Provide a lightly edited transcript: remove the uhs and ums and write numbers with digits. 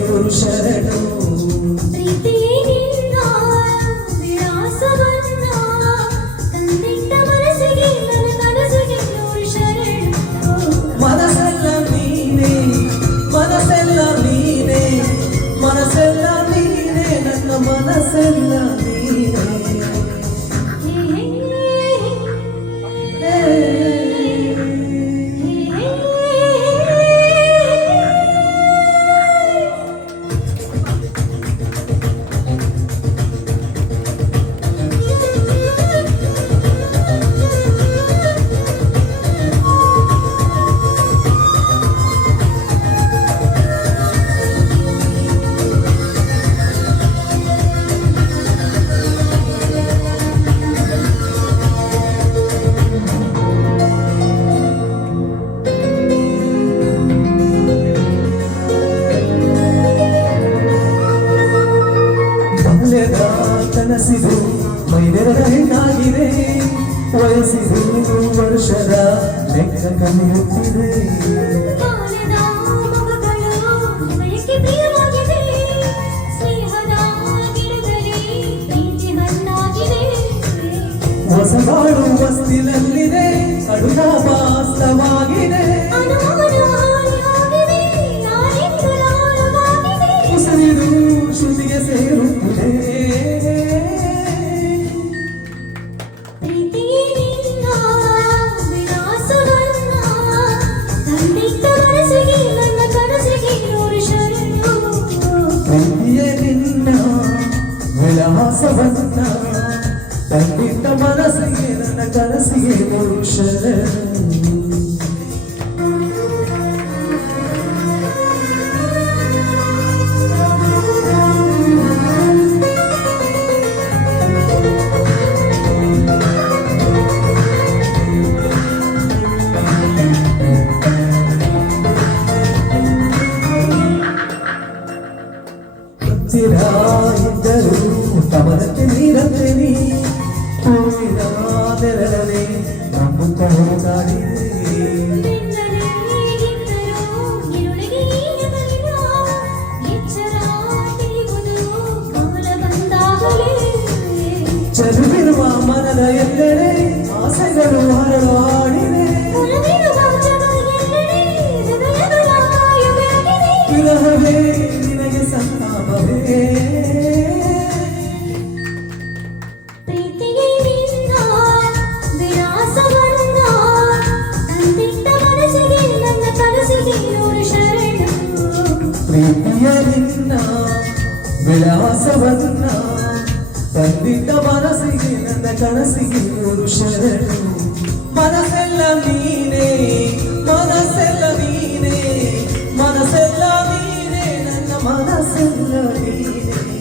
ನೂರು ಶರಣು ಮನಸ್ಸೆಲ್ಲ ನೀನೇ ಮನಸ್ಸೆಲ್ಲ ನೀನೇ ಮನಸ್ಸೆಲ್ಲ ನೀನೇ ನನ್ನ ಮನಸ್ಸೆಲ್ಲ ನೀನೇ ಕನಸಿದು ಮೈನೆರದ ಹೆಣ್ಣಾಗಿದೆ ವಯಸ್ಸಿದು ವರ್ಷದ ಲೆಕ್ಕ ಕಲಿಯುತ್ತಿದೆ ಹೊಸಬಾಳು ವಸ್ತಿನಲ್ಲಿದೆ ಅಡುಗ ವಾಸ್ತವಾಗಿದೆ ಉಸಿರಿದು ಶ್ರುತಿಗೆ ಸೇರುತ್ತದೆ ವಿಳಾಸವನ್ನ ತಂದಿಟ್ಟ ಮನಸ್ಸಿಗೆ ನನ್ನ ಕನಸಿಗೆ ನೂರು ಶರಣು ಇದ್ದರು ಕಮಲಕ್ಕೆ ನೀರಂತೆ ನೀ ಹೂವಿನ ನೆರಳನೆ ನಂಬುತ್ತ ಹೋಗಾಡಿದೆ ಚದುರಿರುವ ಮನದ ಎಲ್ಲೆಡೆ ಆಸೆಗಳು ಹರಳಾಡಿದೆ ವಿರಹವೇ ನಿನಗೆ ಸಂತಾಪವೇ ಪ್ರೀತಿಯ ನಿನ್ನ ವಿಳಾಸವನ್ನ ತಂದಿಟ್ಟ ಮನಸ್ಸಿಗೆ ನನ್ನ ಕನಸಿಗೆ ನೂರು ಶರಣು ಮನಸ್ಸೆಲ್ಲ ನೀನೇ ಮನಸ್ಸೆಲ್ಲ ನೀನೇ ಮನಸ್ಸೆಲ್ಲ ನೀನೇ ನನ್ನ ಮನಸ್ಸೆಲ್ಲ ನೀನೇ